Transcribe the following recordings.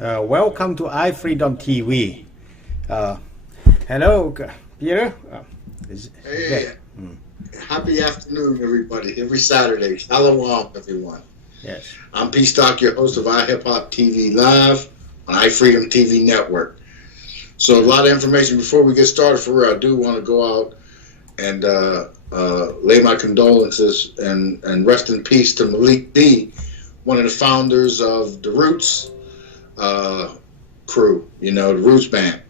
Welcome to iFreedomTV. Hello, Peter. Hey, happy afternoon, everybody. Every Saturday. Shalom, everyone. Yes. I'm P. Stock, your host of iHipHopTV Live on iFreedomTV Network. So a lot of information before we get started. For real, I do want to go out and lay my condolences and rest in peace to Malik B, one of the founders of the Roots crew, the Roots band.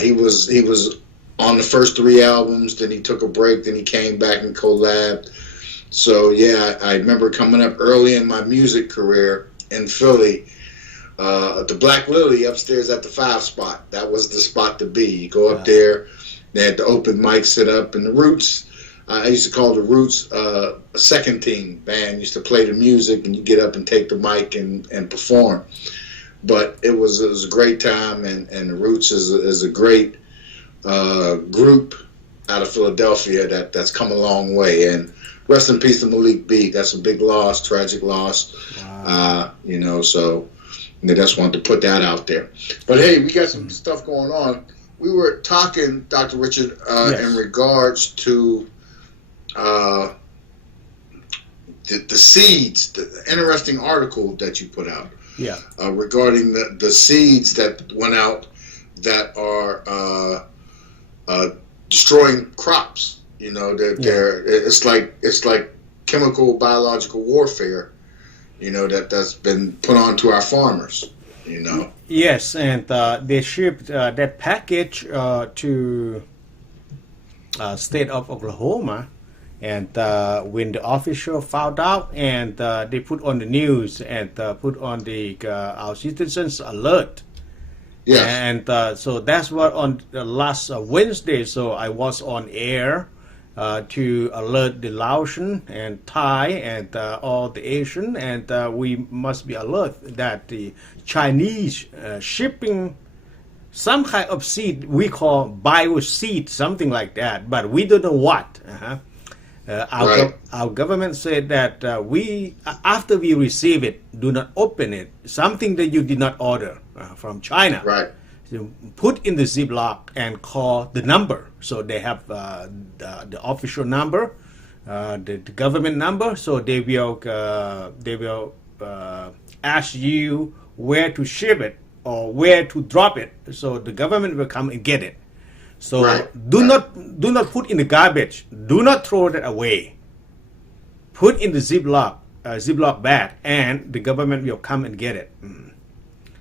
He was on the first 3 albums, then he took a break, then he came back and collabed. So yeah, I remember coming up early in my music career in Philly, the Black Lily upstairs at the 5 spot. That was the spot to be. You go up there, they had the open mic set up, and the Roots, I used to call the Roots a second team band. Used to play the music, and you get up and take the mic and perform. But it was a great time, and the Roots is a great group out of Philadelphia that's come a long way. And rest in peace to Malik B. That's a big loss, tragic loss. Wow. So I just wanted to put that out there. But hey, we got some stuff going on. We were talking, Dr. Richard, yes, in regards to the seeds, the interesting article that you put out. Yeah. Regarding the seeds that went out that are destroying crops. It's like chemical biological warfare. That's been put onto our farmers. Yes, and they shipped that package to state of Oklahoma. And when the official found out, and they put on the news and put on the our citizens alert. Yeah. And so that's what on the last Wednesday. So I was on air to alert the Laotian and Thai and all the Asian, and we must be alert that the Chinese shipping some kind of seed we call bio seed, something like that, but we don't know what. Our government said that after we receive it, do not open it. Something that you did not order from China. Right. So put in the Ziploc and call the number. So they have the official number, the government number. So they will ask you where to ship it or where to drop it. So the government will come and get it. So do not put in the garbage. Do not throw that away. Put in the Ziploc bag, and the government will come and get it.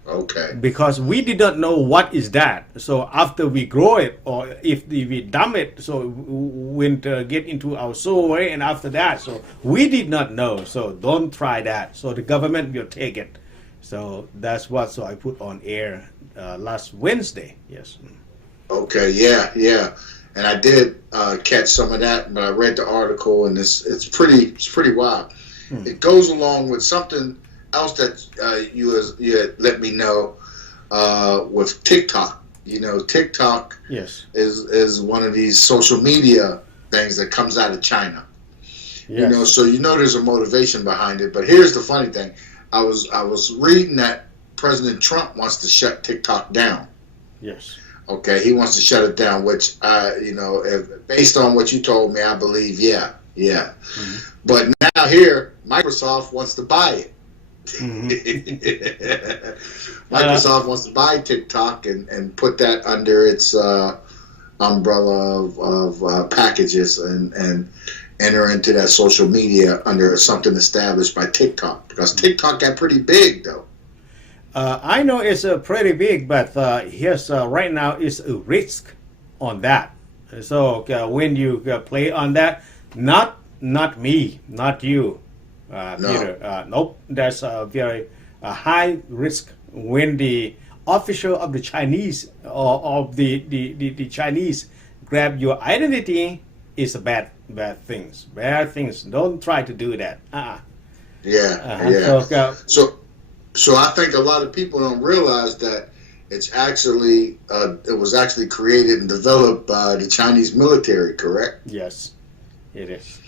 Okay. Because we did not know what is that. So after we grow it, or if we dump it, so when get into our soil, and after that, so we did not know. So don't try that. So the government will take it. So that's what. So I put on air last Wednesday. Yes. Okay, yeah, and I did catch some of that, but I read the article, and it's pretty wild. It goes along with something else that you had let me know with TikTok. TikTok, yes, is one of these social media things that comes out of China. Yes. So there's a motivation behind it. But here's the funny thing: I was reading that President Trump wants to shut TikTok down. Yes. Okay, he wants to shut it down, which, based on what you told me, I believe, yeah. Mm-hmm. But now here, Microsoft wants to buy it. Mm-hmm. Microsoft wants to buy TikTok and put that under its umbrella of packages and enter into that social media under something established by TikTok. Because TikTok got pretty big, though. I know it's pretty big, but here's right now is a risk on that. So when you play on that, not me, not you, Peter. Nope, that's a very high risk when the official of the Chinese or of the Chinese grab your identity. Is a bad things. Bad things. Don't try to do that. Yeah. So I think a lot of people don't realize that it was actually created and developed by the Chinese military, correct? Yes, it is.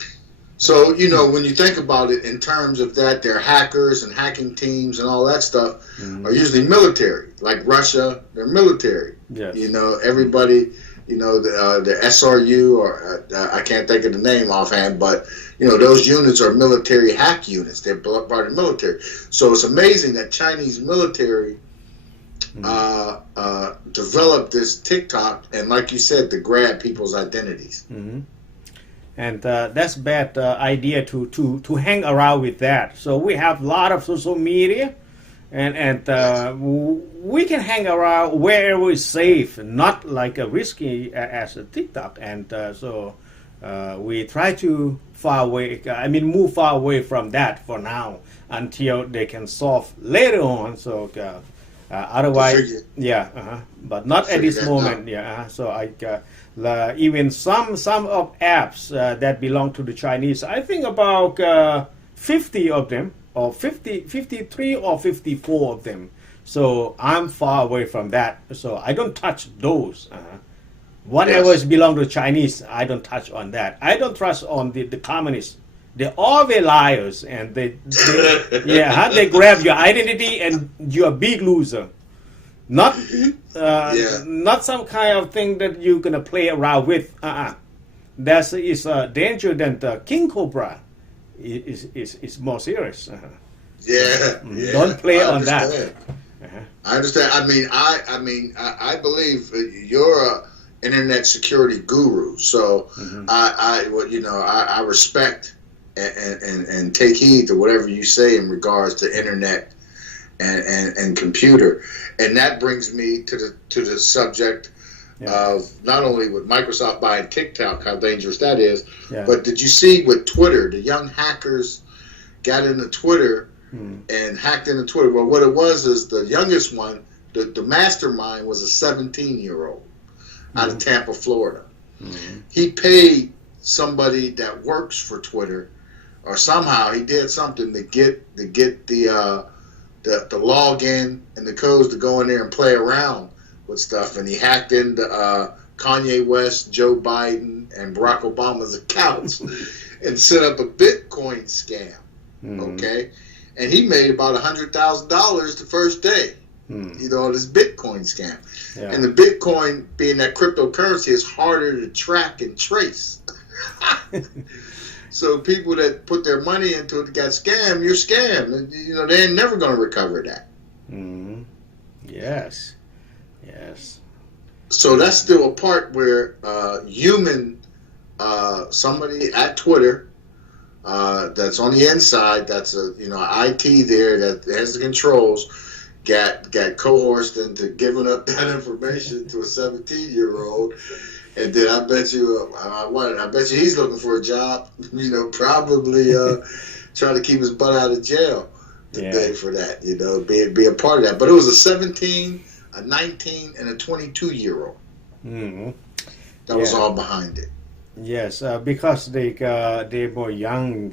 So, you know, when you think about it in terms of that, their hackers and hacking teams and all that stuff are usually military. Like Russia, they're military. Yes. You know, everybody, you know, the SRU, or I can't think of the name offhand, but, you know, those units are military hack units. They're part of the military. So it's amazing that Chinese military developed this TikTok, and like you said, to grab people's identities. And that's bad idea to hang around with that. So we have a lot of social media, and we can hang around wherever it's safe, not like a risky as a TikTok. And so we try to move far away from that for now until they can solve later on. So otherwise, but not at this moment. So even some of apps that belong to the Chinese, I think about 50 of them, or 53 or 54 of them. So I'm far away from that. So I don't touch those. Whatever is belong to Chinese, I don't touch on that. I don't trust on the communists. They're always liars, and they grab your identity, and you're a big loser. Not some kind of thing that you're gonna play around with. That is a danger than the king cobra. Is more serious. Don't play on that. I understand. I believe you're a internet security guru. So I respect and take heed to whatever you say in regards to internet and computer. And that brings me to the subject of not only with Microsoft buying TikTok, how dangerous that is, but did you see with Twitter, the young hackers got into Twitter and hacked into Twitter? Well, what it was is the youngest one, the mastermind, was a 17-year-old out of Tampa, Florida. He paid somebody that works for Twitter, or somehow he did something to get the login and the codes to go in there and play around with stuff, and he hacked into Kanye West, Joe Biden, and Barack Obama's accounts and set up a Bitcoin scam. Okay, and he made about $100,000 the first day. You know, this Bitcoin scam, and the Bitcoin being that cryptocurrency is harder to track and trace. So people that put their money into it got scammed. You're scammed. You know, they ain't never going to recover that. Yes. So that's still a part where somebody at Twitter that's on the inside, that's IT there that has the controls, got coerced into giving up that information to a 17-year-old. And then I bet you he's looking for a job. You know, probably trying to keep his butt out of jail today for that. You know, be a part of that. But it was a 17, a 19, and a 22-year-old. That was all behind it. Yes, because they were young.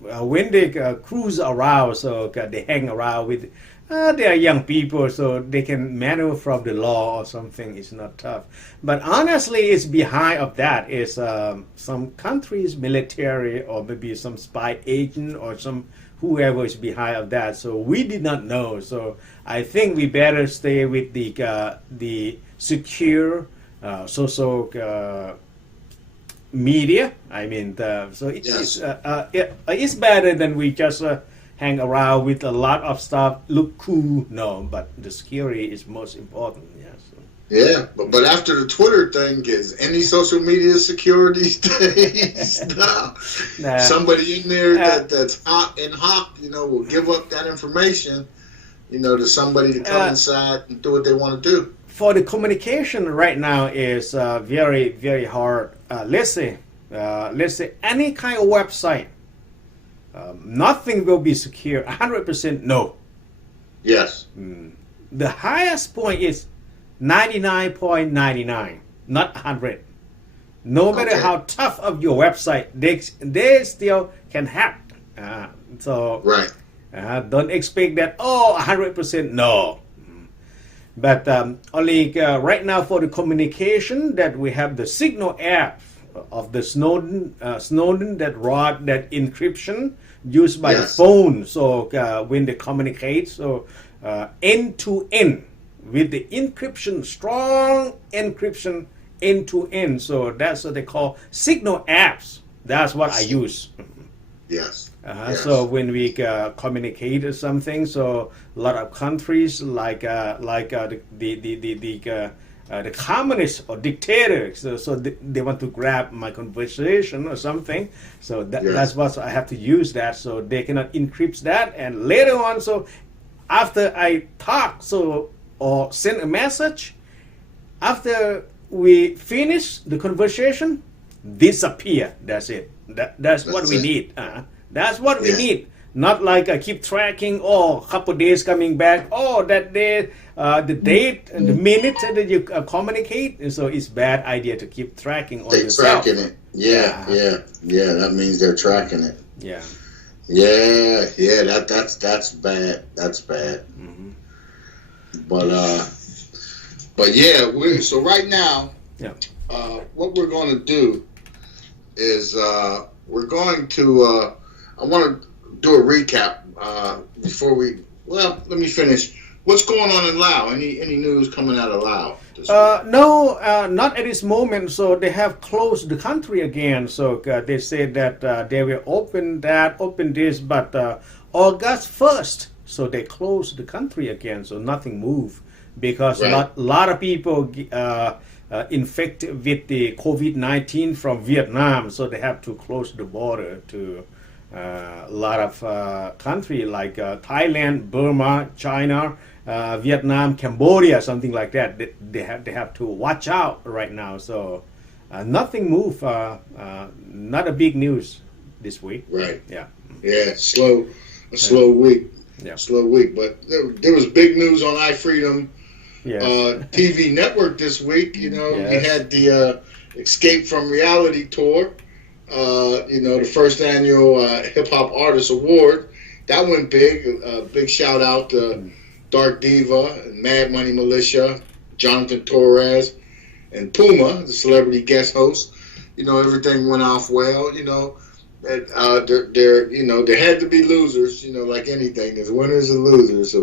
When they cruise around, so they hang around with. They are young people, so they can maneuver from the law or something. It's not tough. But honestly, it's behind of that is some countries' military, or maybe some spy agent, or some whoever is behind of that. So we did not know. So I think we better stay with the secure social media. I mean, so it's better than we just. Hang around with a lot of stuff, look cool. No, but the security is most important. Yeah, but after the Twitter thing, is any social media security these days? No. Somebody in there that's hot, you know, will give up that information, you know, to somebody to come inside and do what they want to do. For the communication right now is very, very hard. Let's say any kind of website. Nothing will be secure. 100% no. Yes. The highest point is 99.99, not 100. No matter how tough of your website, they still can hack. Right. Don't expect that. 100% no. But only right now for the communication that we have the Signal app. of the Snowden that wrote that encryption used by the Yes. phone. So when they communicate, so end to end with the encryption, strong encryption end to end. So that's what they call signal apps. That's what I use. Yes. Yes. So when we communicate or something, so a lot of countries like the communists or dictators, so they want to grab my conversation or something. So Yes. that's what I have to use that. So they cannot encrypt that, and later on, so after I talk, so or send a message, after we finish the conversation, disappear. That's it. That's what That's we it. need. That's what we Yeah. need. Not like I keep tracking. Oh, couple days coming back. Oh, that day, the date and the minute that you communicate. And so it's bad idea to keep tracking on They yourself. tracking it. Yeah. That means they're tracking it. Yeah. Yeah. That's bad. That's bad. Mhm. But yeah, so right now, Yeah. what we're going to do is we're going to. I want to do a recap before we. Well, let me finish. What's going on in Laos? Any news coming out of Laos? This week? No, not at this moment. So they have closed the country again. So they said that they will open this, but August 1st. So they closed the country again. So nothing moved because Right. a lot of people infected with the COVID-19 from Vietnam. So they have to close the border to a lot of country like Thailand, Burma, China, Vietnam, Cambodia, something like that. They have to watch out right now. So nothing moved. Not a big news this week. Right. Yeah. Yeah. Slow week. Yeah. Slow week. But there was big news on iFreedom Yeah. TV network this week. You know, Yes. you had the Escape from Reality tour. The first annual Hip Hop Artist Award. That went big. Big shout out to Dark Diva and Mad Money Militia, Jonathan Torres, and Puma, the celebrity guest host. Everything went off well. There had to be losers. Like anything, there's winners and losers. So,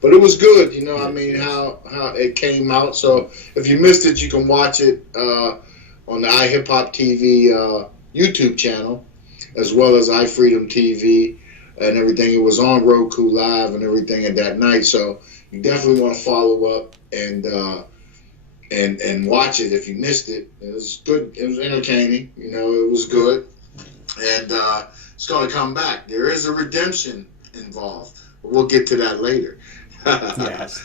but it was good. How it came out. So if you missed it, you can watch it on the iHipHopTV YouTube channel, as well as iFreedomTV and everything. It was on Roku Live and everything at that night. So you definitely want to follow up and watch it if you missed it. It was good. It was entertaining. It was good. And it's going to come back. There is a redemption involved. But we'll get to that later. Yes.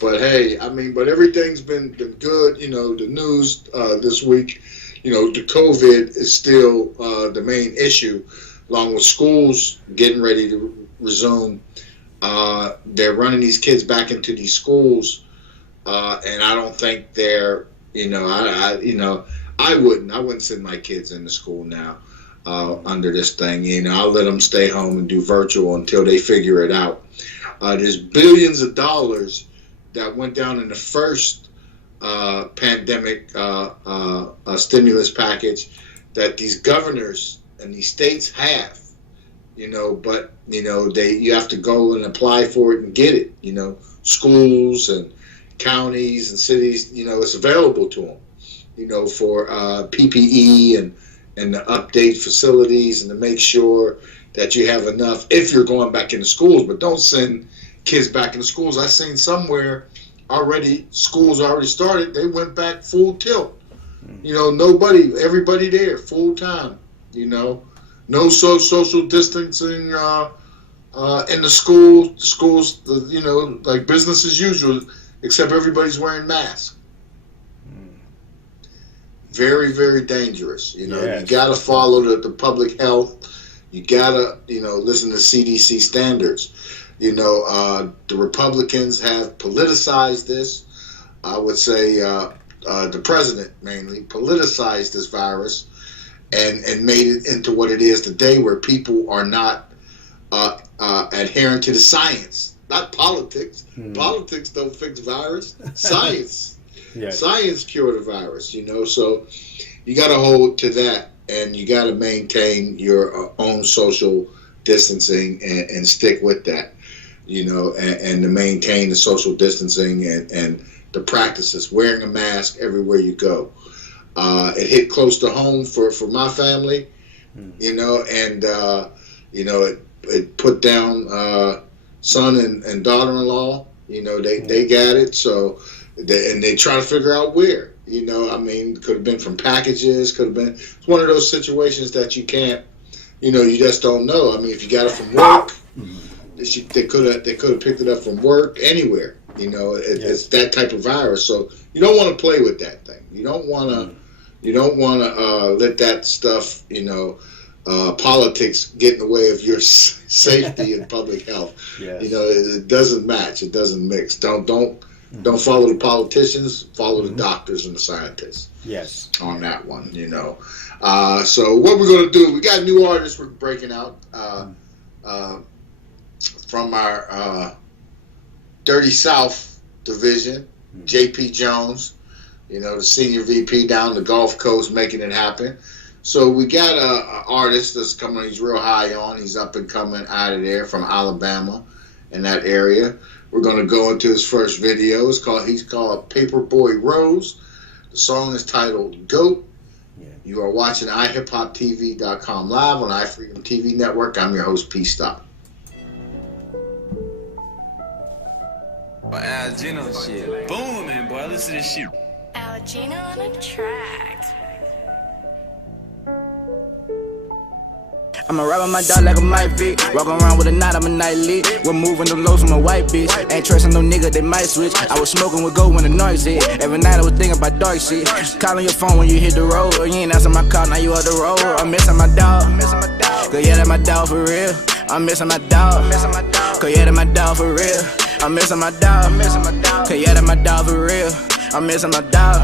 But hey, but everything's been good. The news this week, the COVID is still the main issue, along with schools getting ready to resume. They're running these kids back into these schools, and I don't think they're, I wouldn't send my kids into school now under this thing. I'll let them stay home and do virtual until they figure it out. There's billions of dollars that went down in the first pandemic stimulus package that these governors and these states have, but you have to go and apply for it and get it. Schools and counties and cities, it's available to them, for PPE and to update facilities and to make sure that you have enough if you're going back into schools. But don't send kids back into schools. I seen somewhere schools already started. They went back full tilt. Everybody there full time. No social distancing in the schools. The schools, like business as usual, except everybody's wearing masks. Very, very dangerous. You got to follow the public health. You got to, listen to CDC standards. The Republicans have politicized this. I would say the president mainly politicized this virus and made it into what it is today, where people are not adhering to the science, not politics. Politics don't fix virus. Science. Yes. Science cure the virus, So you got to hold to that, and you got to maintain your own social distancing and stick with that, and to maintain the social distancing and the practices, wearing a mask everywhere you go. It hit close to home for my family, and it put down son and daughter-in-law. They got it, so they try to figure out where. Could have been from packages, could have been. It's one of those situations that you can't, you just don't know. If you got it from work, they could have picked it up from work, anywhere. It's that type of virus, so you don't want to play with that thing. You don't want to let that stuff, politics get in the way of your safety and public health. Yes. It doesn't match. It doesn't mix. Don't follow the politicians. Follow the doctors and the scientists. Yes. On that one, So what we're gonna do? We got new artists we're breaking out from our Dirty South division. J.P. Jones, the senior VP down the Gulf Coast, making it happen. So we got a artist that's coming. He's real high on. He's up and coming out of there from Alabama, in that area. We're going to go into his first video. He's called PAPERBOY Rose. The song is titled Goat. Yeah. You are watching iHipHopTV.com live on iFreedomTV Network. I'm your host, P. Stop. Al Gino shit. Booming, boy. Listen to this shit. Al Gino on a track. I'ma ride with my dog like a might be. Walk around with a knot, I'm a nightly. We're moving them lows from a white bitch. Ain't trusting no nigga, they might switch. I was smoking with gold when the noise hit. Every night I was thinking about dark shit. Calling your phone when you hit the road. Or you ain't answering my call, now you on the road. I'm missing my dog. Cause yeah, that my dog for real. I'm missing my dog. Cause yeah, that my dog for real. I'm missing my dog. Cause yeah, that my dog for real. I'm missing my dog.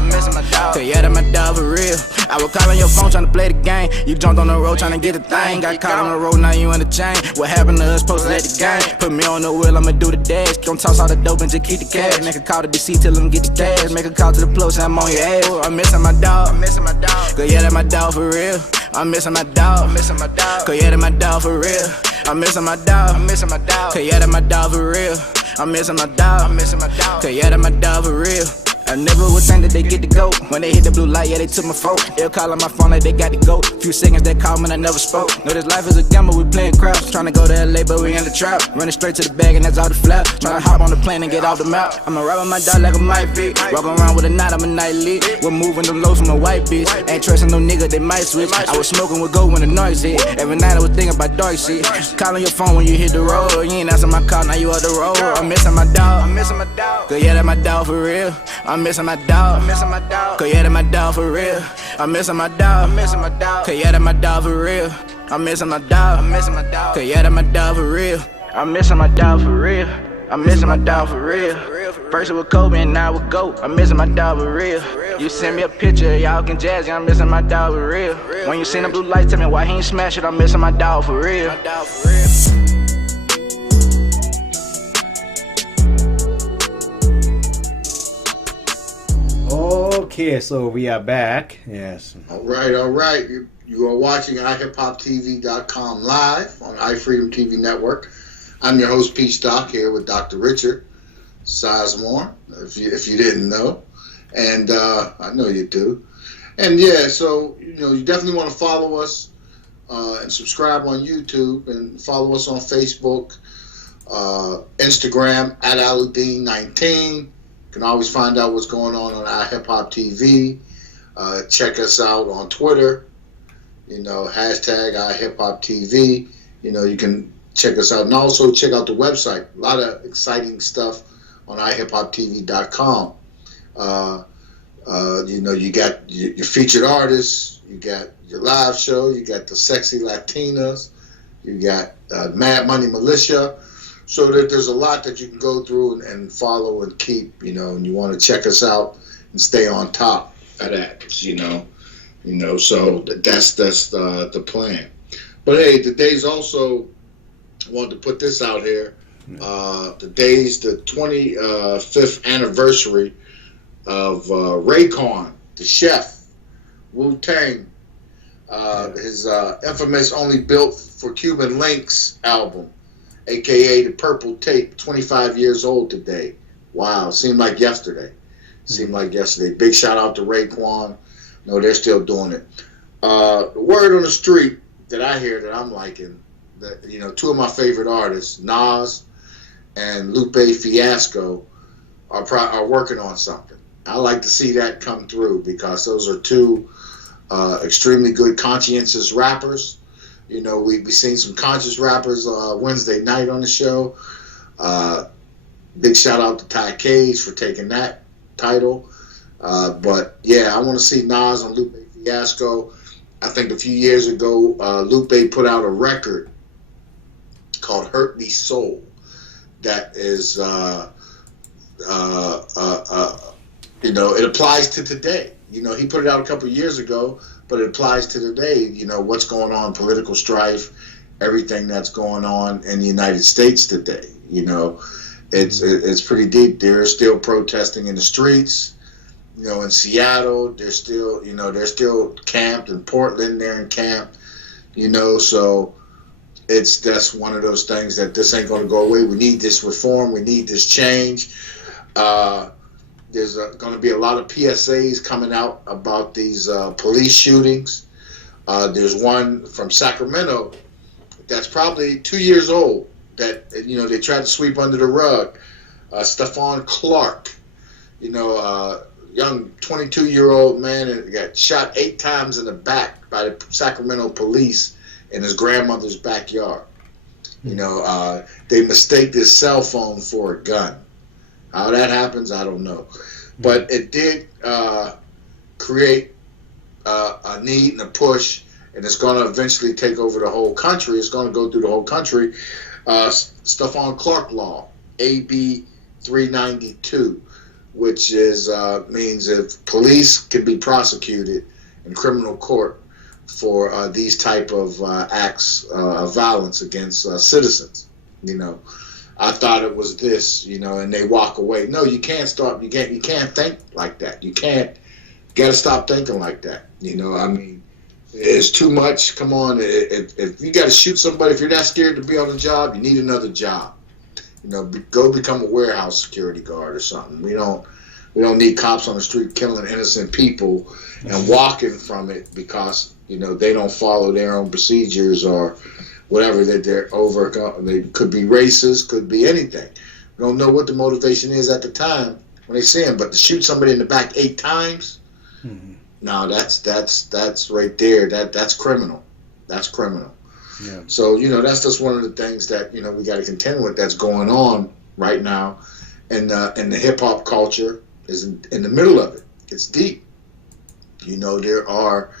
Cause yeah, that my dog for real. I was calling your phone trying to play the game. You jumped on the road trying to get the thing. Got caught on the road, now you in the chain. What happened to us, posted at the game. Put me on the wheel, I'ma do the dash. Don't toss all the dope and just keep the cash. Make a call to DC, tell them get the cash. Make a call to the plug, say I'm on your ass. I'm missing my dog. Cause yeah, that my dog for real. I'm missing my dog. Cause yeah, that my dog for real. I'm missing my dog. Cause yeah, that my dog for real. I'm missing my dog. Cause yeah, that my dog for real. I never would think that they get to go. When they hit the blue light, yeah, they took my phone. They'll call on my phone like they got to go. Few seconds they call when I never spoke. Know this life is a gamble, we playing craps. Tryna go to LA, but we in the trap. Running straight to the bag and that's all the flap. Tryna hop on the plane and get off the map. I'ma ride with my dog like a might be. Walk around with a knot, I'm a nightly. We're moving them lows from a white bitch. Ain't trusting no nigga, they might switch. I was smoking with gold when the noise hit. Every night I was thinking about dark shit. Calling your phone when you hit the road. Or you ain't answering my call, now you on the road. I'm missing my dog. Cause yeah, that my dog for real. I'm missing my dog. Cause yeah, that my dog for real. I'm missing my dog. Cause yeah, that my dog for real. I'm missing my dog. Cause yeah, that my dog for real. I'm missing my dog for real. I'm missing my dog for real. First it was Kobe and now it go. I'm missing my dog for real. You send me a picture, y'all can jazz. I'm missing my dog for real. When you seen the blue light, tell me why he ain't smash it. I'm missing my dog for real. Okay, so we are back. Yes. All right. You are watching iHipHopTV.com live on iFreedomTV Network. I'm your host, Pete Stock, here with Dr. Richard Sizemore, if you didn't know. And I know you do. And yeah, so, you definitely want to follow us and subscribe on YouTube and follow us on Facebook, Instagram, at Aludine19. You can always find out what's going on iHipHopTV. Check us out on Twitter, hashtag iHipHopTV. You can check us out. And also check out the website. A lot of exciting stuff on iHipHopTV.com. You got your featured artists, you got your live show, you got the Sexy Latinas, you got Mad Money Militia. So that there's a lot that you can go through and follow and keep, and you want to check us out and stay on top of that, so that's the plan. But hey, today's also, I wanted to put this out here, today's the 25th anniversary of Raekwon, the chef, Wu-Tang. His infamous Only Built for Cuban Links album, a.k.a. the Purple Tape, 25 years old today. Wow, seemed like yesterday. Big shout out to Raekwon. No, they're still doing it. The word on the street that I hear that I'm liking, that, you know, two of my favorite artists, Nas and Lupe Fiasco, are working on something. I like to see that come through because those are two extremely good, conscientious rappers. You know, we've seen some conscious rappers Wednesday night on the show. Big shout out to Ty Cage for taking that title. But yeah, I want to see Nas and Lupe Fiasco. I think a few years ago, Lupe put out a record called "Hurt Me Soul." That is, you know, it applies to today. You know, he put it out a couple of years ago, but it applies to today. You know, what's going on, political strife, everything that's going on in the United States today. You know, it's pretty deep. They're still protesting in the streets. You know, in Seattle, they're still camped. In Portland, they're in camp. You know, so that's one of those things that this ain't going to go away. We need this reform. We need this change. There's going to be a lot of PSAs coming out about these police shootings. There's one from Sacramento that's probably 2 years old that, you know, they tried to sweep under the rug. Stephon Clark, you know, young 22-year-old man, and got shot 8 times in the back by the Sacramento police in his grandmother's backyard. You know, they mistake his cell phone for a gun. How that happens, I don't know. But it did create a need and a push, and it's going to eventually take over the whole country. It's going to go through the whole country. Stephon Clark Law, AB 392, which is means if police can be prosecuted in criminal court for these type of acts of violence against citizens. You know, I thought it was this, you know, and they walk away. No, you can't think like that. You got to stop thinking like that. You know, I mean, it's too much. Come on, if you got to shoot somebody, if you're that scared to be on the job, you need another job. You know, go become a warehouse security guard or something. We don't need cops on the street killing innocent people and walking from it because, you know, they don't follow their own procedures or whatever that they're over. They could be racist, could be anything. We don't know what the motivation is at the time when they see him, but to shoot somebody in the back 8 times, no, that's right there. That's criminal. That's criminal. Yeah. So, you know, that's just one of the things that, you know, we got to contend with that's going on right now, and the hip hop culture is in the middle of it. It's deep. You know, there are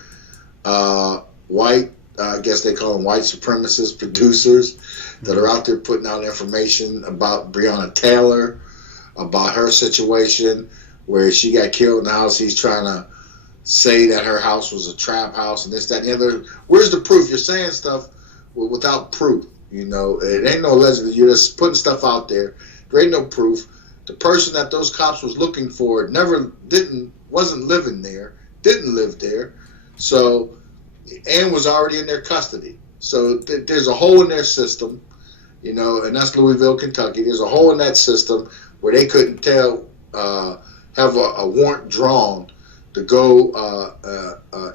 white, I guess they call them white supremacist producers that are out there putting out information about Breonna Taylor, about her situation where she got killed in the house. He's trying to say that her house was a trap house and this, that, and the other. Where's the proof? You're saying stuff without proof. You know, it ain't no allegedly. You're just putting stuff out there. There ain't no proof. The person that those cops was looking for wasn't living there, didn't live there, so, and was already in their custody. So there's a hole in their system, you know, and that's Louisville, Kentucky. There's a hole in that system where they couldn't have a warrant drawn to go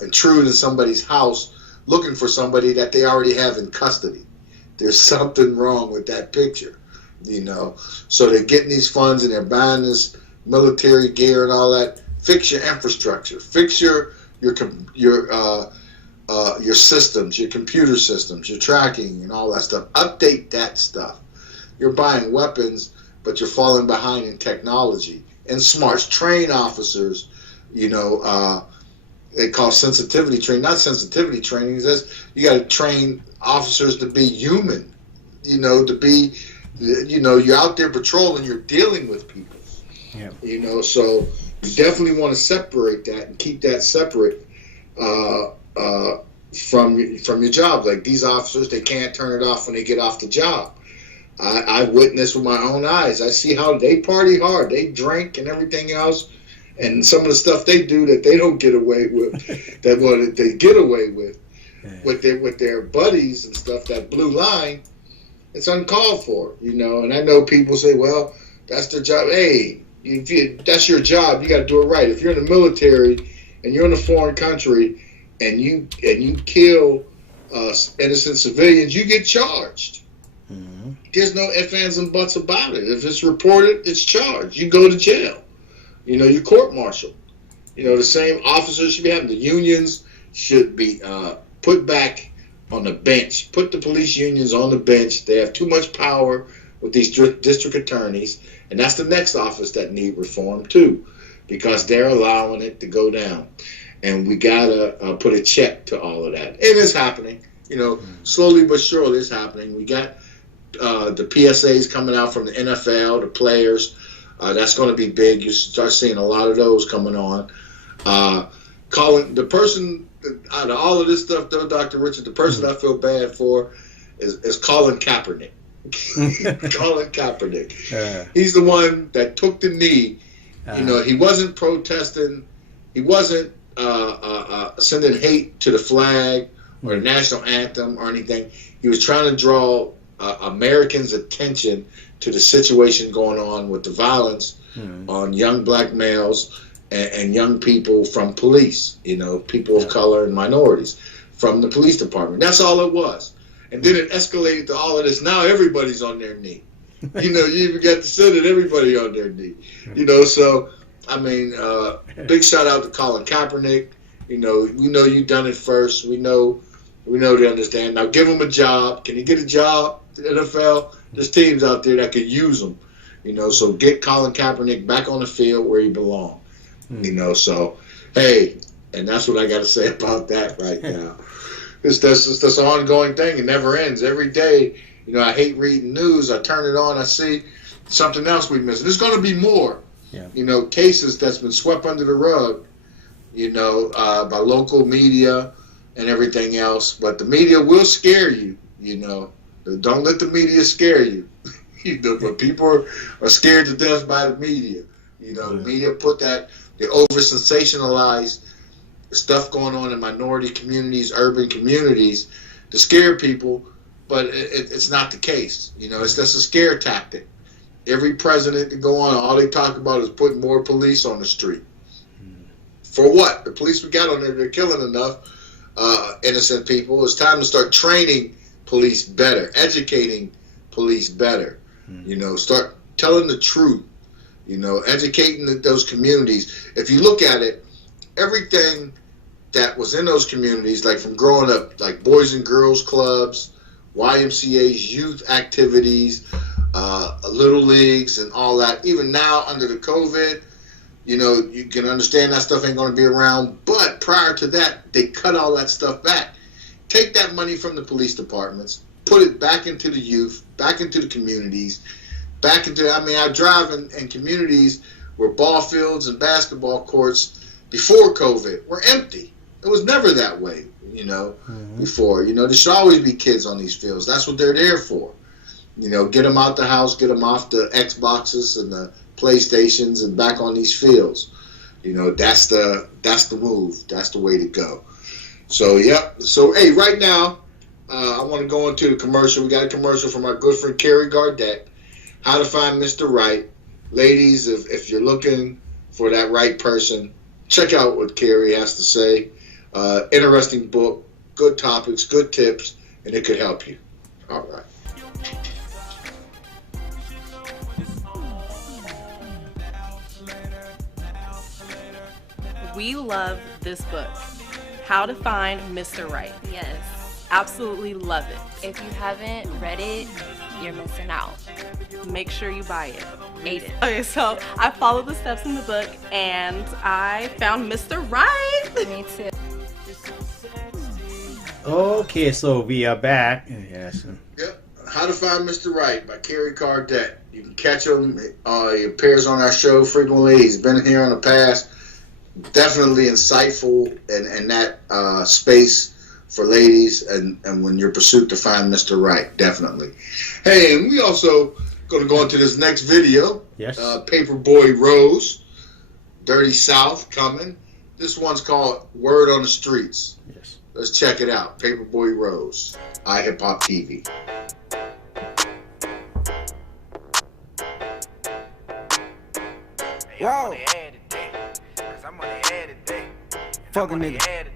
intrude in somebody's house looking for somebody that they already have in custody. There's something wrong with that picture. You know, so they're getting these funds and they're buying this military gear and all that. Fix your infrastructure. Fix your systems, your computer systems, your tracking and all that stuff. Update that stuff. You're buying weapons, but you're falling behind in technology. And smarts. Train officers. You know, they call sensitivity training. Not sensitivity training. You got to train officers to be human. You know, to be. You know, you're out there patrolling, you're dealing with people. Yeah. You know, so you definitely want to separate that and keep that separate from your job. Like these officers, they can't turn it off when they get off the job. I witnessed with my own eyes. I see how they party hard, they drink and everything else, And some of the stuff they do that they don't get away with, that they get away with, with their buddies and stuff, that blue line, it's uncalled for, you know. And I know people say, well, that's their job. Hey, that's your job. You got to do it right. If you're in the military and you're in a foreign country and you kill innocent civilians, you get charged. Mm-hmm. There's no ifs, ands, and buts about it. If it's reported, it's charged. You go to jail. You know, you court-martial. You know, the same officers should be having. The unions should be put back on the bench. Put the police unions on the bench. They have too much power with these district attorneys, and that's the next office that need reform too, because they're allowing it to go down. And we gotta put a check to all of that. And it's happening. You know, slowly but surely it's happening. We got the PSAs coming out from the NFL, the players. That's going to be big. You start seeing a lot of those coming on. Calling the person out of all of this stuff, though, Dr. Richard, the person I feel bad for is Colin Kaepernick. Colin Kaepernick. He's the one that took the knee. You know, he wasn't protesting. He wasn't sending hate to the flag or the national anthem or anything. He was trying to draw Americans' attention to the situation going on with the violence on young black males and young people from police, you know, people of color and minorities from the police department. That's all it was. And then it escalated to all of this. Now everybody's on their knee. You know, you even got to send it, everybody on their knee. You know, so, I mean, big shout out to Colin Kaepernick. You know, we know you done it first. We know they understand. Now give him a job. Can he get a job? The NFL, there's teams out there that could use him. You know, so get Colin Kaepernick back on the field where he belongs. You know, so, hey, and that's what I got to say about that right now. That's an ongoing thing. It never ends. Every day, you know, I hate reading news. I turn it on. I see something else we missed. There's going to be more, you know, cases that's been swept under the rug, you know, by local media and everything else. But the media will scare you, you know. Don't let the media scare you. You know, but people are scared to death by the media. You know, the media put that, they over-sensationalize stuff going on in minority communities, urban communities, to scare people, but it's not the case. You know, that's a scare tactic. Every president to go on, all they talk about is putting more police on the street. For what? The police we got on there, they're killing enough innocent people. It's time to start training police better, educating police better. You know, start telling the truth. You know, educating those communities. If you look at it, everything that was in those communities, like from growing up, like Boys and Girls Clubs, YMCA's, youth activities, little leagues and all that, even now under the COVID, you know, you can understand that stuff ain't going to be around. But prior to that, they cut all that stuff back. Take that money from the police departments, put it back into the youth, back into the communities, back into, I mean, I drive in communities where ball fields and basketball courts before COVID were empty. It was never that way, you know, before. You know, there should always be kids on these fields. That's what they're there for. You know, get them out the house, get them off the Xboxes and the PlayStations and back on these fields. You know, that's the move. That's the way to go. So, yep. So, hey, right now, I want to go into the commercial. We got a commercial from our good friend Carrie Gardette, How to Find Mr. Right. Ladies, if you're looking for that right person, check out what Carrie has to say. Interesting book, good topics, good tips, and it could help you. All right. We love this book, How to Find Mr. Right. Yes. Absolutely love it. If you haven't read it, you're missing out. Make sure you buy it. Read it. Okay, so I followed the steps in the book and I found Mr. Right. Me too. Okay, so we are back. Yes. Yep. How to Find Mr. Right by Carrie Gardette. You can catch him. He appears on our show frequently. He's been here in the past. Definitely insightful in that space for ladies and when you're pursuit to find Mr. Right, definitely. Hey, and we also going to go into this next video. Yes. Paperboy Rose Dirty South coming. This one's called Word on the Streets. Yes. Let's check it out. Paperboy Rose, iHipHopTV. Yo. Fuck a nigga.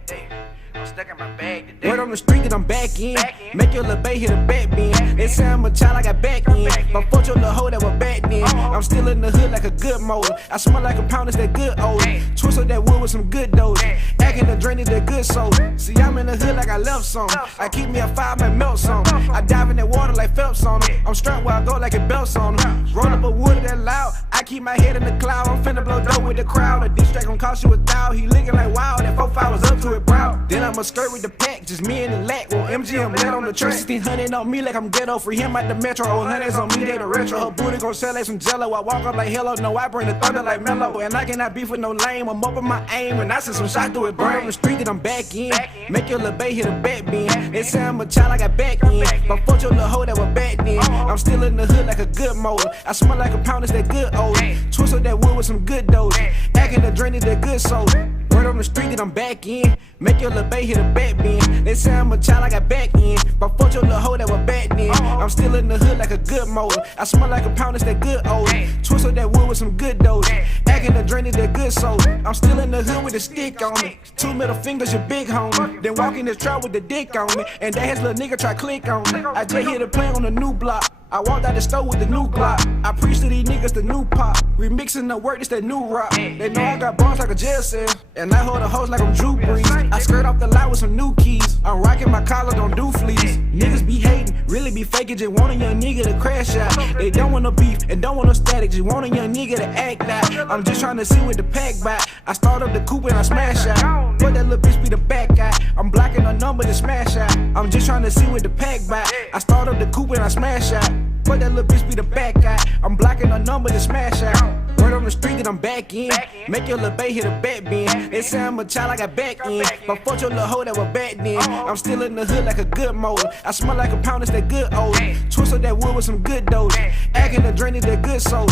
Word on the street that I'm back in. Make your little bae hit a back bend. They say I'm a child, I got back in. But fuck your little hoe that was back then. I'm still in the hood like a good motor. I smell like a pound, it's that good old. Twist up that wood with some good dough. Acting the drain is that good soul. See, I'm in the hood like I left some. I keep me a fire, my melt some. I dive in that water like Phelps on them. I'm strapped where I go like it belts on them. Roll up a wood that loud. I keep my head in the cloud. I'm finna blow dope with the crowd. A diss track gon' cost you $1,000. He licking like wow. That 4-5 was up to it, brow. Then I'ma skirt with the pack, just me and the lack. Well, MGM let on the track. 1600 on me like I'm ghetto. Free him at the metro. 100s on me, they the retro. Her booty gon' sell like some jello. I walk up like hello. No, I bring the thunder like mellow. And I cannot beef with no lame. I'm up in my aim. And I send some shots through it. Burn on the street that I'm back in. Make your little bae hit a back bend. They say I'm a child, I got back in. But fuck your little hoe that was back then. I'm still in the hood like a good motor. I smell like a pound, it's that good old. Twist up that wood with some good dough. Acting the drain is that good soul. Word on the street that I'm back in. Make your little bae hit a back bend. They say I'm a child, I got back in. But fuck your little hoe that was back then. I'm still in the hood like a good motor. I smell like a pound, it's that good old. Twist up that wood with some good dough. Acting the drain is that good soul. I'm still in the hood with a stick on me. 2 middle fingers, your big homie. Then walk in this trap with the dick on me. And that his little nigga try click on me. I just hit a play on the new block. I walked out the store with the new Glock. I preach to these niggas the new pop. We mixing the work, it's that new rock. They know I got bars like a jail cell. And I hold a hose like I'm Drew Brees. I skirt off the lot with some new keys. I'm rocking my collar, don't do fleas. Niggas be hating, really be faking. Just want a young nigga to crash out. They don't want no beef and don't want no static. Just want a young nigga to act out. I'm just trying to see what the pack by. I start up the coupe and I smash out. But that little bitch be the back guy. I'm blocking a number to smash out. I'm just trying to see what the pack by. I start up the coupe and I smash out. But that little bitch be the back guy. I'm blocking a number to smash out. Word on the street that I'm back in. Make your little bae hit a back bend. They say I'm a child, I got back in. But fuck your little hoe that was back then. I'm still in the hood like a good motor. I smell like a pound, it's that good old. Twist up that wood with some good dough. Acting the drain is that good soul.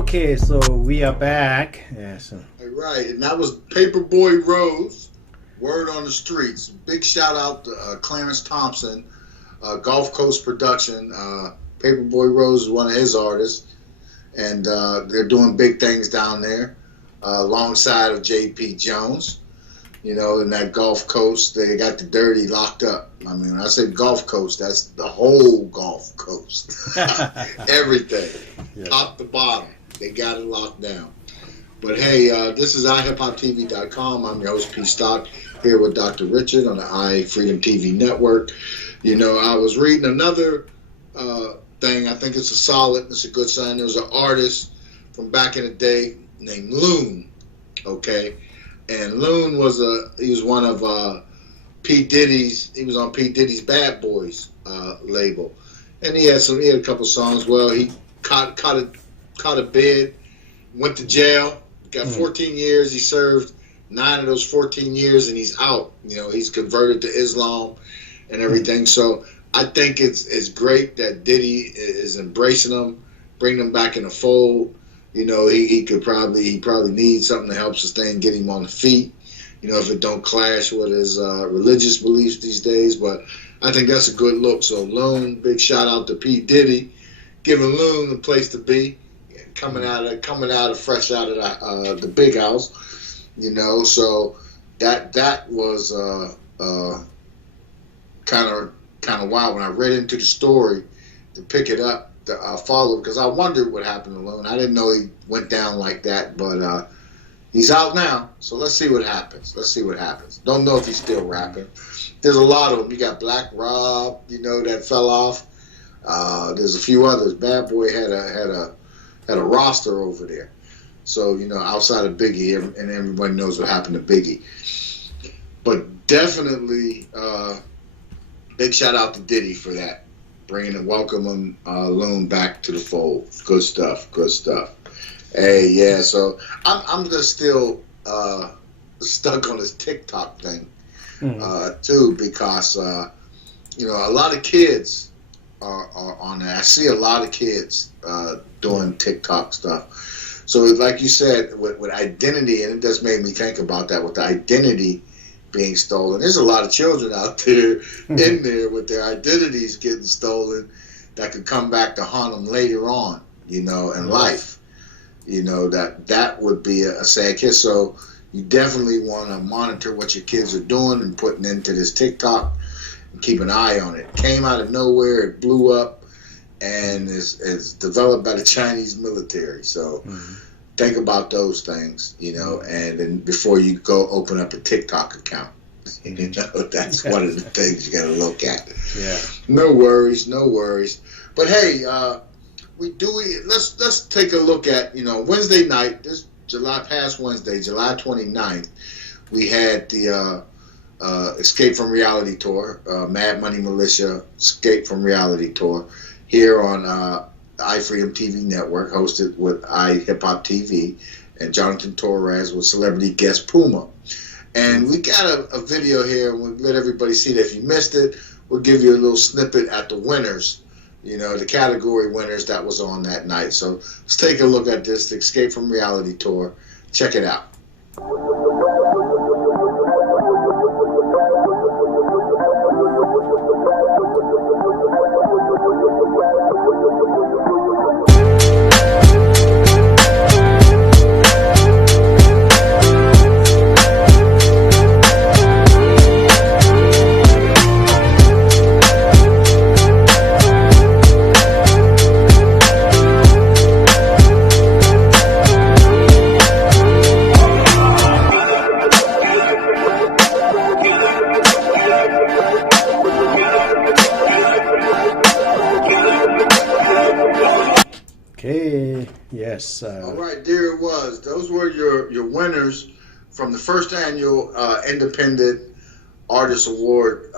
Okay, so we are back. Yeah, so. All right, and that was Paperboy Rose, Word on the Streets. Big shout out to Clarence Thompson, Gulf Coast Production. Paperboy Rose is one of his artists, and they're doing big things down there alongside of J.P. Jones. You know, in that Gulf Coast, they got the dirty locked up. I mean, when I say Gulf Coast, that's the whole Gulf Coast. Everything, yeah. Top to bottom. They got it locked down. But hey, this is iHipHopTV.com. I'm your host, P. Stock, here with Dr. Richard on the iFreedomTV network. You know, I was reading another thing. I think it's a good sign. There was an artist from back in the day named Loon, okay? And Loon was one of P. Diddy's, he was on P. Diddy's Bad Boys label. And he had a couple songs. Well, he caught a bid, went to jail, got 14 years. He served 9 of those 14 years, and he's out. You know, he's converted to Islam and everything. So I think it's great that Diddy is embracing him, bringing him back in the fold. You know, he probably needs something to help sustain, get him on the feet. You know, if it don't clash with his religious beliefs these days. But I think that's a good look. So Loon, big shout out to P. Diddy, giving Loon a place to be. Coming out of fresh out of the big house, you know. So that was kind of wild. When I read into the story to pick it up, to follow, because I wondered what happened to Loon. I didn't know he went down like that, but he's out now. So let's see what happens. Don't know if he's still rapping. There's a lot of them. You got Black Rob, you know, that fell off. There's a few others. Bad Boy had a roster over there. So, you know, outside of Biggie, and everybody knows what happened to Biggie. But definitely, big shout out to Diddy for that. Welcoming Loon back to the fold. Good stuff. Hey, yeah, so I'm just still stuck on this TikTok thing. too, because you know, a lot of kids are on there. I see a lot of kids doing TikTok stuff. So, like you said, with identity, and it just made me think about that, with the identity being stolen. There's a lot of children out there in there with their identities getting stolen that could come back to haunt them later on, you know, in life. You know, that would be a sad case. So you definitely want to monitor what your kids are doing and putting into this TikTok and keep an eye on it. It came out of nowhere, it blew up, and is developed by the Chinese military. So think about those things, you know, and then before you go open up a TikTok account. You know, that's one of the things you got to look at. Yeah. No worries. But hey, let's take a look at, you know, Wednesday night, this past Wednesday, July 29th, we had the Escape from Reality tour, Mad Money Militia Escape from Reality tour here on the iFreedomTV network, hosted with iHipHopTV and Jonathan Torres with celebrity guest Puma. And we got a video here, and we'll let everybody see that. If you missed it, we'll give you a little snippet at the winners, you know, the category winners that was on that night. So let's take a look at this, the Escape from Reality tour. Check it out. Okay. Yes. All right, there it was. Those were your winners from the first annual Independent Artist Award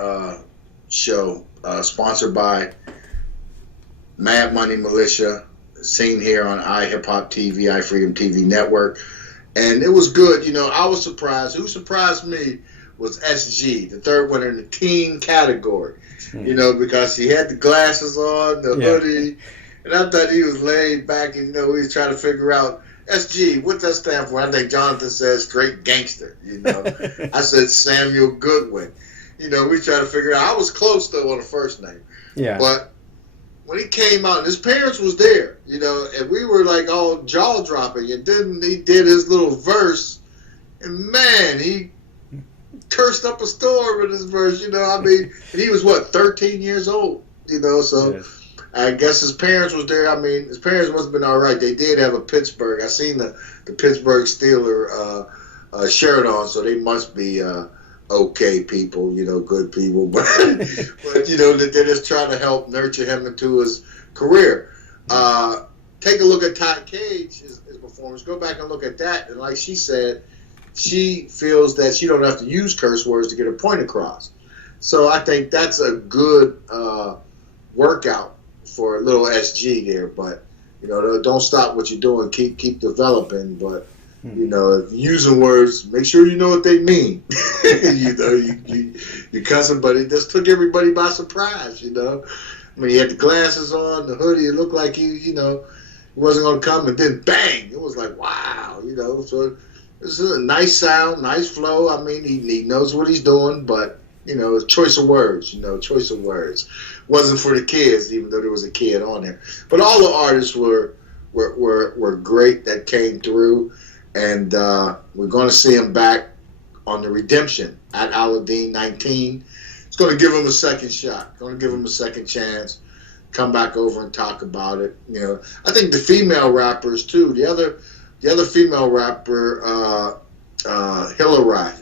show, sponsored by Mad Money Militia, seen here on iHipHopTV, iFreedomTV network. And it was good. You know, I was surprised. Who surprised me was SG, the third winner in the teen category. You know, because he had the glasses on, the hoodie, and I thought he was laid back, and, you know, he was trying to figure out, SG, what that stand for? I think Jonathan says great gangster, you know. I said Samuel Goodwin. You know, we tried to figure out. I was close, though, on the first name. Yeah. But when he came out, and his parents was there, you know, and we were, like, all jaw-dropping, and then he did his little verse, and, man, he cursed up a storm with his verse, you know. I mean, and he was, 13 years old, you know, so... Yes. I guess his parents was there. I mean, his parents must have been all right. They did have a Pittsburgh. I seen the Pittsburgh Steeler shirt on, so they must be okay people, you know, good people. But you know, they're just trying to help nurture him into his career. Take a look at Todd Cage, his performance. Go back and look at that. And like she said, she feels that she don't have to use curse words to get her point across. So I think that's a good workout for a little SG there, but you know, don't stop what you're doing. Keep developing, but you know, if you're using words, make sure you know what they mean. You know, you cussing, but it just took everybody by surprise. You know, I mean, he had the glasses on, the hoodie. It looked like you know, he wasn't gonna come, and then bang! It was like wow, you know. So it's a nice sound, nice flow. I mean, he knows what he's doing, but you know, choice of words. You know, choice of words. Wasn't for the kids, even though there was a kid on there. But all the artists were great that came through, and we're going to see him back on the Redemption at Aladdin 19. It's going to give him a second shot. Going to give him a second chance. Come back over and talk about it. You know, I think the female rappers too. The other female rapper, Hillary.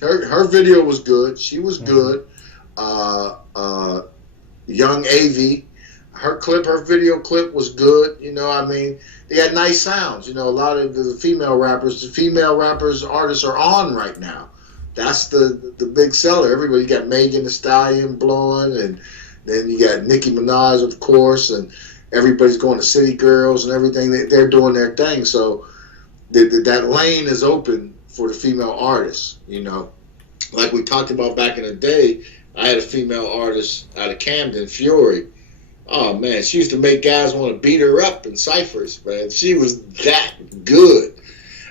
Her video was good. She was good. Young AV, her video clip was good. You know, I mean, they had nice sounds. You know, a lot of the female rappers, artists are on right now. That's the big seller. Everybody, you got Megan Thee Stallion blowing, and then you got Nicki Minaj, of course, and everybody's going to City Girls and everything. They're doing their thing. So that lane is open for the female artists, you know. like we talked about back in the day, I had a female artist out of Camden, Fury. Oh man, she used to make guys want to beat her up in ciphers, man. She was that good.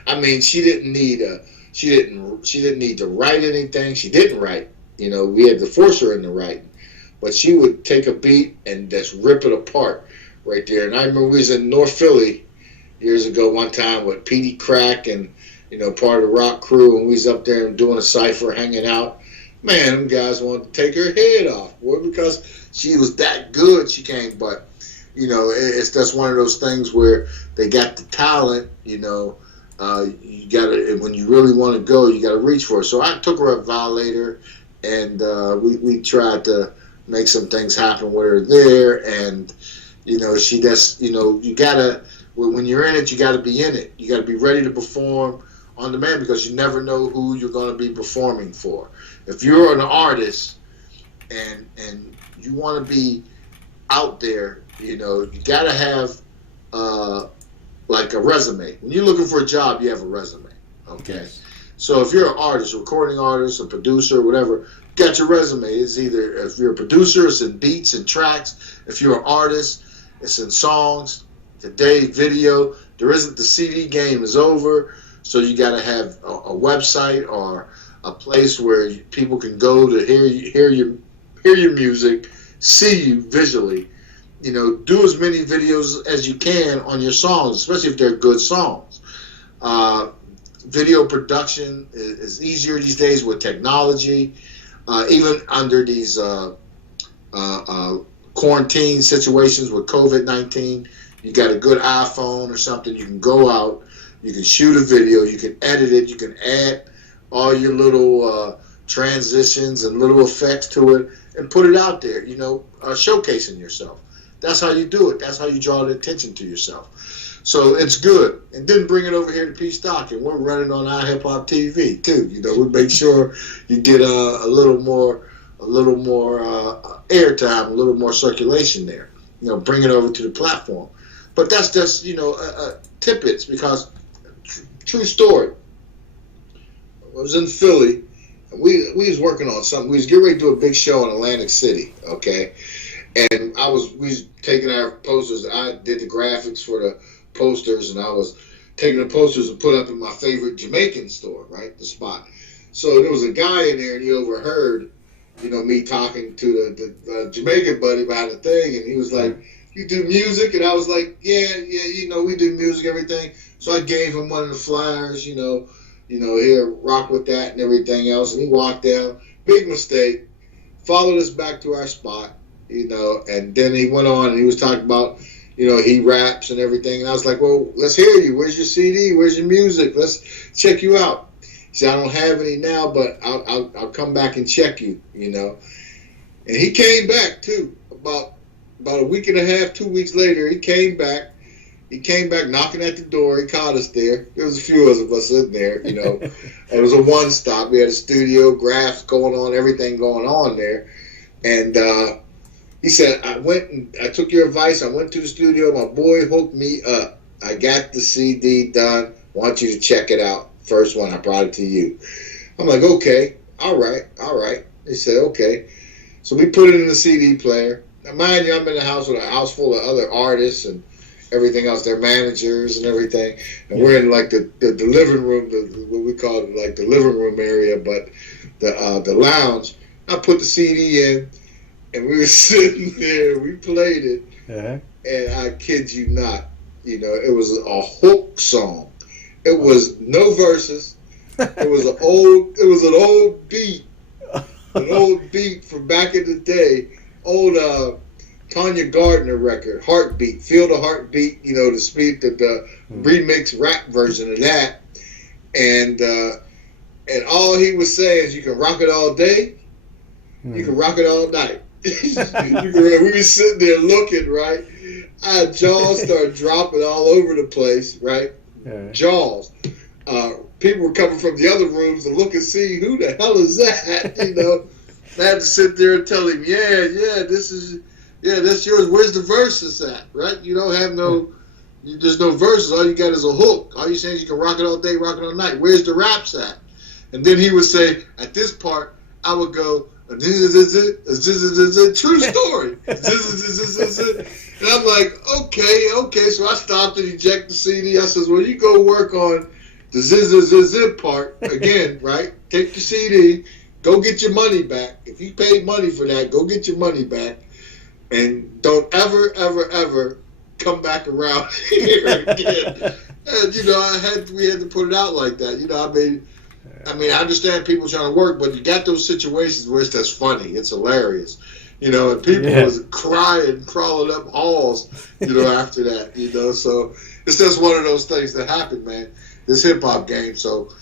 I mean, she didn't need to write anything. She didn't write. You know, we had to force her into writing. But she would take a beat and just rip it apart right there. And I remember we was in North Philly years ago one time with Petey Crack and, you know, part of the rock crew, and we was up there and doing a cipher, hanging out. Man, them guys wanted to take her head off, boy, because she was that good. She came, but, you know, it's that's one of those things where they got the talent, you know. You gotta, when you really want to go, you gotta reach for it. So I took her at Violator, and we tried to make some things happen with her there. And you know, she just, you know, you gotta, when you're in it, you gotta be in it. You gotta be ready to perform on demand, because you never know who you're gonna be performing for. If you're an artist and you want to be out there, you know, you gotta have like a resume. When you're looking for a job, you have a resume. Okay. Yes. So if you're an artist, a recording artist, a producer, whatever, got your resume. It's either, if you're a producer, it's in beats and tracks. If you're an artist, it's in songs. Today, video. There isn't, the CD game is over. So you got to have a website or a place where people can go to hear your music, see you visually. You know, do as many videos as you can on your songs, especially if they're good songs. Video production is easier these days with technology. Even under these quarantine situations with COVID-19, you got a good iPhone or something, you can go out, you can shoot a video, you can edit it, you can add all your little transitions and little effects to it and put it out there, you know, showcasing yourself. That's how you do it. That's how you draw the attention to yourself. So it's good. And then bring it over here to P Stock, and we're running on iHipHopTV too. You know, we make sure you get a little more airtime, a little more circulation there. You know, bring it over to the platform. But that's just, you know, tidbits, because true story. I was in Philly. We was working on something. We was getting ready to do a big show in Atlantic City. Okay. And we was taking our posters. I did the graphics for the posters, and I was taking the posters and put up in my favorite Jamaican store, right, the spot. So there was a guy in there, and he overheard, you know, me talking to the Jamaican buddy about the thing, and he was like, "You do music?" And I was like, "Yeah, you know, we do music, everything." So I gave him one of the flyers, you know, here, rock with that and everything else. And he walked down, big mistake, followed us back to our spot. You know, and then he went on and he was talking about, you know, he raps and everything. And I was like, well, let's hear you. Where's your CD? Where's your music? Let's check you out. He said, I don't have any now, but I'll come back and check you, you know. And he came back, too. About a week and a half, 2 weeks later, he came back. He came back knocking at the door. He caught us there. There was a few of us in there, you know. It was a one-stop. We had a studio, graphs going on, everything going on there. And he said, I took your advice. I went to the studio. My boy hooked me up. I got the CD done. Want you to check it out. First one, I brought it to you. I'm like, okay, all right. He said, okay. So we put it in the CD player. Now, mind you, I'm in the house with a house full of other artists and everything else, their managers and everything. And we're in like the living room, what we call it, like the living room area, but the lounge. I put the CD in. And we were sitting there, we played it, and I kid you not, you know, it was a hook song. It was no verses. It was an old beat from back in the day, old Tanya Gardner record, Heartbeat, Feel the Heartbeat, you know, the remix rap version of that, and all he was saying is, you can rock it all day, you can rock it all night. We were sitting there looking, right? Our jaws started dropping all over the place, right? Jaws. People were coming from the other rooms to look and see who the hell is that, you know. I had to sit there and tell him, that's yours. Where's the verses at, right? You don't have there's no verses. All you got is a hook. All you're saying is you can rock it all day, rock it all night. Where's the raps at? And then he would say, at this part, I would go, true story. And I'm like, okay. So I stopped and ejected the CD. I says, well, you go work on the part again, right? Take the CD, go get your money back. If you paid money for that, go get your money back. And don't ever come back around here again. And, you know, we had to put it out like that. You know, I mean, I understand people trying to work, but you got those situations where it's just funny. It's hilarious. You know, and people was crying, crawling up halls, you know, after that, you know. So it's just one of those things that happen, man, this hip-hop game. So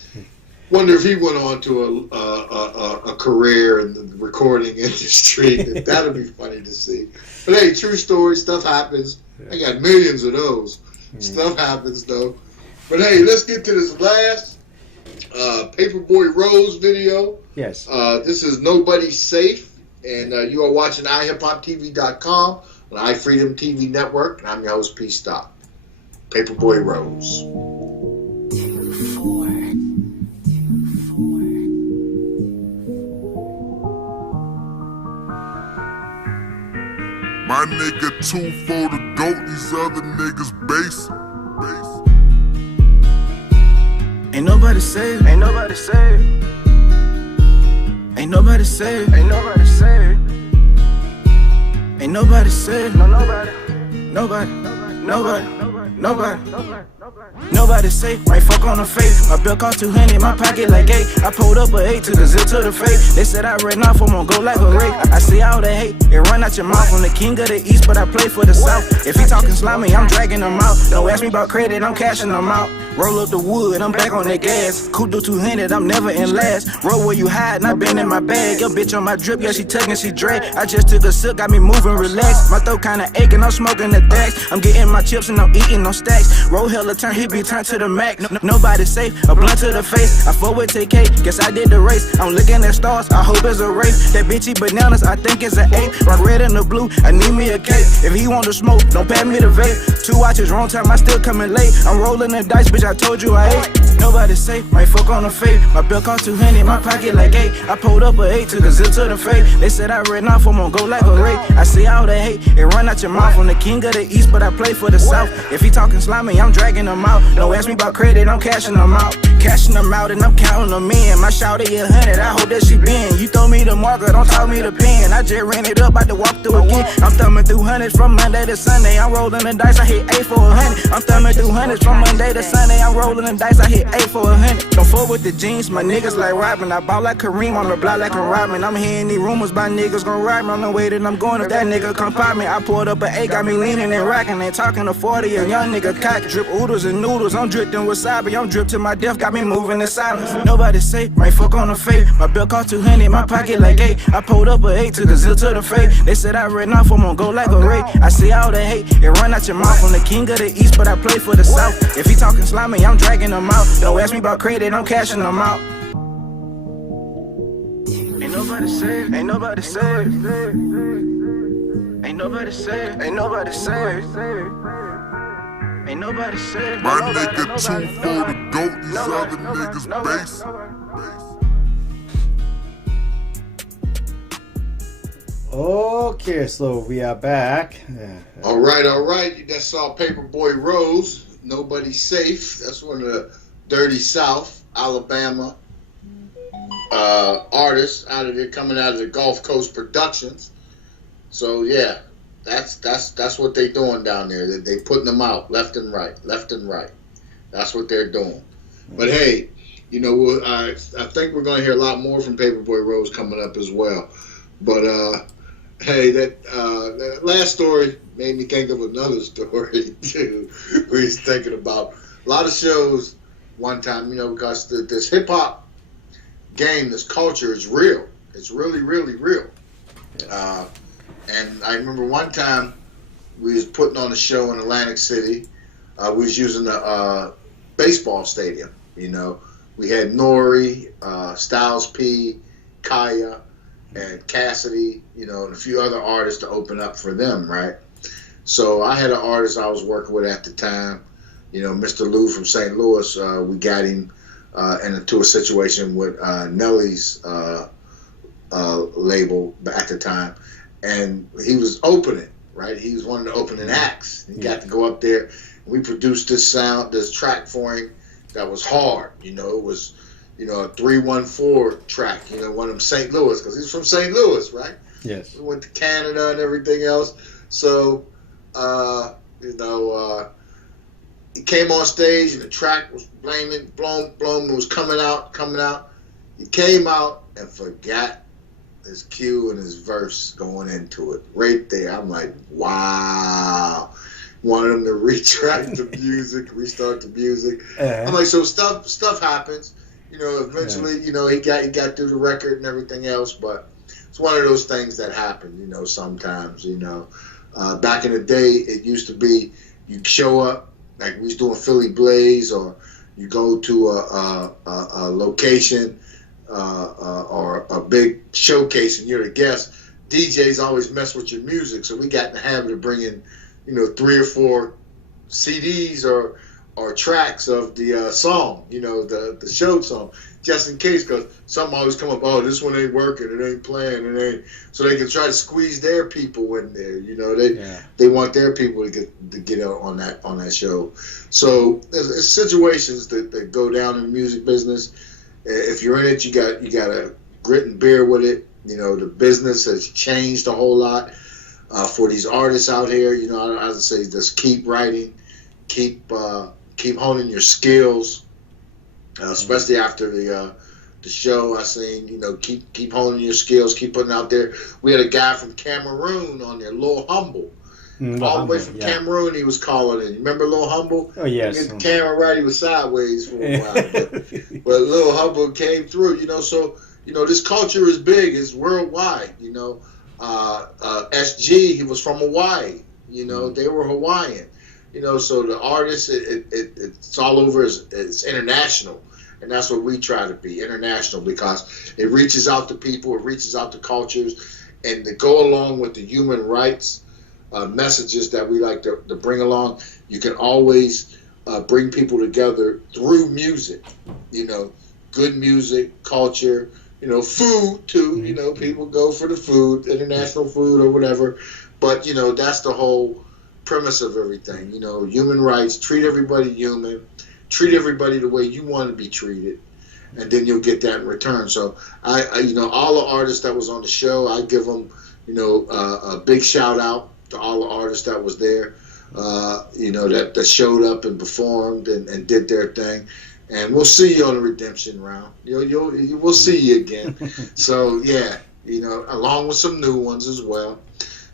wonder if he went on to a career in the recording industry. That'll be funny to see. But hey, true story, stuff happens. I got millions of those. Stuff happens, though. But hey, let's get to this last PAPERBOY Rose video. Yes. This is Nobody Safe, and you are watching iHipHopTV.com on iFreedomTV network, and I'm your host, P. Stop. PAPERBOY Rose. My nigga 2 for the goat, these other niggas base. Ain't nobody safe. Ain't nobody safe. Ain't nobody safe. Ain't nobody safe. Ain't nobody safe. No, nobody. Nobody. Nobody safe, right fuck on the face. My bill cost 200, my pocket like 8. I pulled up a 8 to the zip to the face. They said I ran off, I'm gonna go like a rape. I see all the hate, it run out your mouth. I'm the king of the east, but I play for the south. If he talking slimy, I'm dragging them out. Don't ask me about credit, I'm cashing them out. Roll up the wood, I'm back on that gas. Kudu 200, I'm never in last. Roll where you hide, and I been in my bag. Your bitch on my drip, yeah, she tugging, she drag. I just took a sip, got me moving, relaxed. My throat kinda aching, I'm smoking the dax. I'm getting my chips and I'm eating on stacks. Roll hella turn, he be turned to the Mac. Nobody safe, a blunt to the face. I fought with TK, guess I did the race. I'm looking at stars, I hope it's a race. That bitchy bananas, I think it's an 8. Rock red and the blue, I need me a cake. If he want to smoke, don't pass me the vape. 2 watches, wrong time, I still coming late. I'm rolling the dice, bitch, I told you I ate. Nobody safe, right fuck on the fade. My bill cost 200, my pocket like 8. I pulled up a 8 to the zip to the fade. They said I ran off, I'm gonna go like a rape. I see all the hate, it run out your mouth. I'm the king of the east, but I play for the south. If he talking slimy, I'm dragging them out. Don't ask me about credit, I'm cashing them out. Cashing them out and I'm counting them in. My shawty 100, I hope that she been. You throw me the marker, don't talk me the pen. I just ran it up, about to walk through again. I'm thumbing through hundreds from Monday to Sunday. I'm rolling the dice, I hit 8 for 100. I'm thumbing through hundreds from Monday to Sunday. I'm rolling the dice, I hit 8 for 100. Don't fuck with the jeans, my niggas like robbing. I ball like Kareem on the block like a Robin. I'm hearing these rumors by niggas gon' rob me. On the way that I'm going, if that nigga come pop me. I poured up an 8, got me leaning and rocking. Ain't talking to 40, a young nigga cock. Drip oodles and noodles, I'm dripping wasabi. I'm dripped to my death, got me moving in silence. Nobody safe, right fuck on the fade. My bill cost 200, my pocket like 8. I pulled up a 8 to the zip to the fade. They said I ran off, I'm gonna go like a rape. I see all the hate, it run out your mouth. I'm the king of the east, but I play for the south. If he talking slimy, I'm dragging them out. Don't ask me about credit, I'm cashing them out. Ain't nobody safe, ain't nobody safe. Ain't nobody safe, ain't nobody safe. Ain't nobody safe. My nigga 2 for the goat, these other niggas base. Okay, so we are back. All right. That's all PAPERBOY Rose. Nobody Safe. That's one of the Dirty South, Alabama artists out of there, coming out of the Gulf Coast Productions. So yeah, that's what they doing down there. They putting them out left and right. That's what they're doing. But hey, you know, I think we're going to hear a lot more from PAPERBOY Rose coming up as well. But hey, that last story made me think of another story too. We was thinking about a lot of shows one time, you know, because this hip hop game, this culture is real. It's really, really real. Yes. And I remember one time we was putting on a show in Atlantic City. We was using the baseball stadium. You know, we had Nori, Styles P, Kaya, and Cassidy, you know, and a few other artists to open up for them, right? So I had an artist I was working with at the time, you know, Mr. Lou from St. Louis. We got him and into a situation with Nelly's label at the time, and he was opening. Right, he was one of the opening acts. He got to go up there. We produced this track for him that was hard. You know, it was, you know, a 314 track. You know, one of them St. Louis, because he's from St. Louis, right? Yes. We went to Canada and everything else. So, you know, he came on stage and the track was blown. It was coming out. He came out and forgot his cue and his verse going into it right there. I'm like, wow. Wanted him to retract the music, restart the music. I'm like, so stuff happens. You know, eventually, you know, he got through the record and everything else, but it's one of those things that happen, you know, sometimes, you know. Back in the day, it used to be you show up, like we was doing Philly Blaze, or you go to a location or a big showcase and you're the guest. DJs always mess with your music, so we got in the habit of bringing, you know, 3 or 4 CDs or tracks of the song, you know, the show song, just in case, because some always come up, oh, this one ain't working, it ain't playing, it ain't, so they can try to squeeze their people in there, you know, they want their people to get out on that show. So there's situations that go down in the music business. If you're in it, you got to grit and bear with it. You know, the business has changed a whole lot for these artists out here. You know, I would say just keep writing, keep honing your skills, especially after the show. I seen, you know, keep honing your skills, keep putting out there. We had a guy from Cameroon on there, Lil Humble. All the way from Cameroon, he was calling in. You remember Lil Humble? Oh, yes. The camera right, he was sideways for a while. But Lil Humble came through, you know, so, you know, this culture is big. It's worldwide, you know. SG, he was from Hawaii. You know, they were Hawaiian. You know, so the artists, it's all over. It's international. And that's what we try to be, international, because it reaches out to people. It reaches out to cultures. And to go along with the human rights messages that we like to bring along, you can always bring people together through music. You know, good music, culture, you know, food too. You know, people go for the food, international food or whatever. But, you know, that's the whole premise of everything. You know, human rights, treat everybody human, treat everybody the way you want to be treated, and then you'll get that in return. So I you know, all the artists that was on the show, I give them, you know, a big shout out to all the artists that was there, you know, that showed up and performed and did their thing. And we'll see you on the redemption round. We'll see you again. So yeah, you know, along with some new ones as well.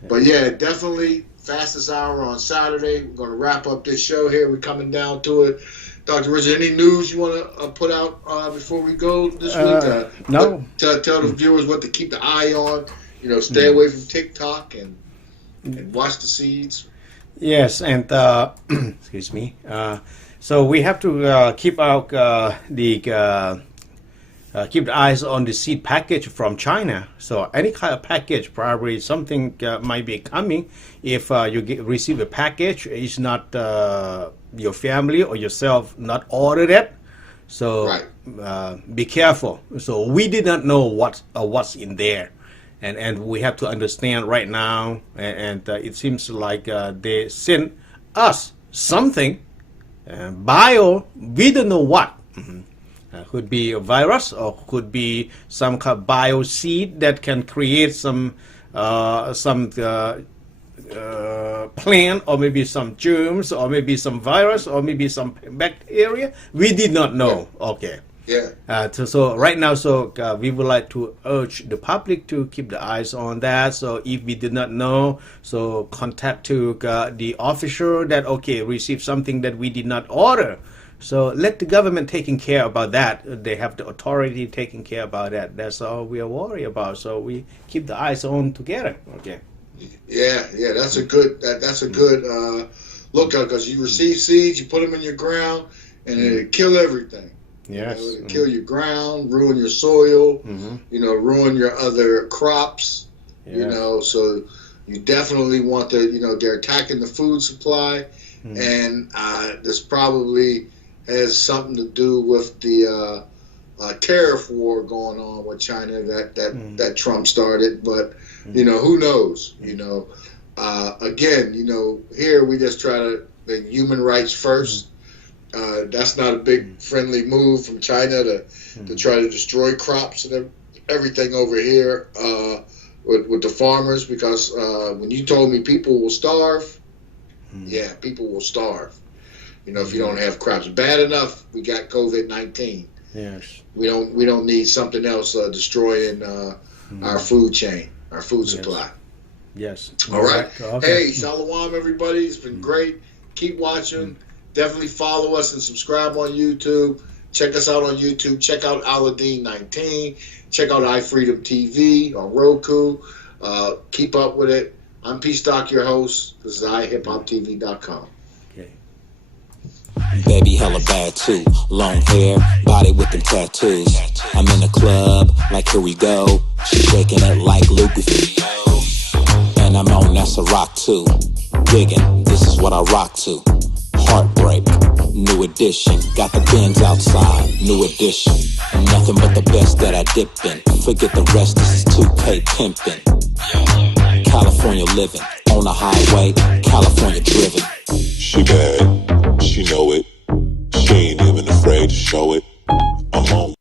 But yeah, definitely fastest hour on Saturday. We're going to wrap up this show here. We're coming down to it. Dr. Richard, any news you want to put out before we go this week? No. Tell the viewers what to keep the eye on. You know, stay away from TikTok and watch the seeds. Yes, and excuse me. So we have to keep out keep the eyes on the seed package from China. So any kind of package, probably something might be coming. If you receive a package, it's not your family or yourself not ordered it. So right. Be careful. So we did not know what's in there. And we have to understand right now, and it seems like they sent us something, bio, we don't know what. Could be a virus, or could be some kind of bio seed that can create some plant, or maybe some germs, or maybe some virus, or maybe some bacteria. We did not know. Yeah. Okay. Yeah. So right now, we would like to urge the public to keep the eyes on that. So if we did not know, so contact to the official that receive something that we did not order. So let the government taking care about that. They have the authority taking care about that. That's all we are worried about. So we keep the eyes on together. Okay. Yeah. That's a good. That's a good look, because you receive seeds, you put them in your ground, and it'll kill everything. Yes. You know, it'll kill your ground, ruin your soil. You know, ruin your other crops. Yeah. You know, so you definitely want to. You know, they're attacking the food supply, and there's probably has something to do with the tariff war going on with China that Trump started. But who knows? Again, here we just try to make human rights first. That's not a big friendly move from China to try to destroy crops and everything over here with the farmers, because when you told me people will starve, yeah, people will starve. If you don't have crops. Bad enough we got COVID-19. Yes. We don't need something else destroying our food chain, our food supply. Yes. All right. Okay. Hey, Shalom, everybody. It's been great. Keep watching. Definitely follow us and subscribe on YouTube. Check us out on YouTube. Check out Aladdin19. Check out iFreedomTV on Roku. Keep up with it. I'm P Stock, your host. This is iHipHopTV.com. Baby hella bad too. Long hair, body with them tattoos. I'm in the club, like here we go. She shaking it like Lucas. And I'm on, that's a rock too. Digging, this is what I rock to. Heartbreak, new edition. Got the Benz outside, new edition. Nothing but the best that I dip in. Forget the rest, this is 2K pimping. California living, on the highway, California driven. She bad, she know it. She ain't even afraid to show it. I'm on.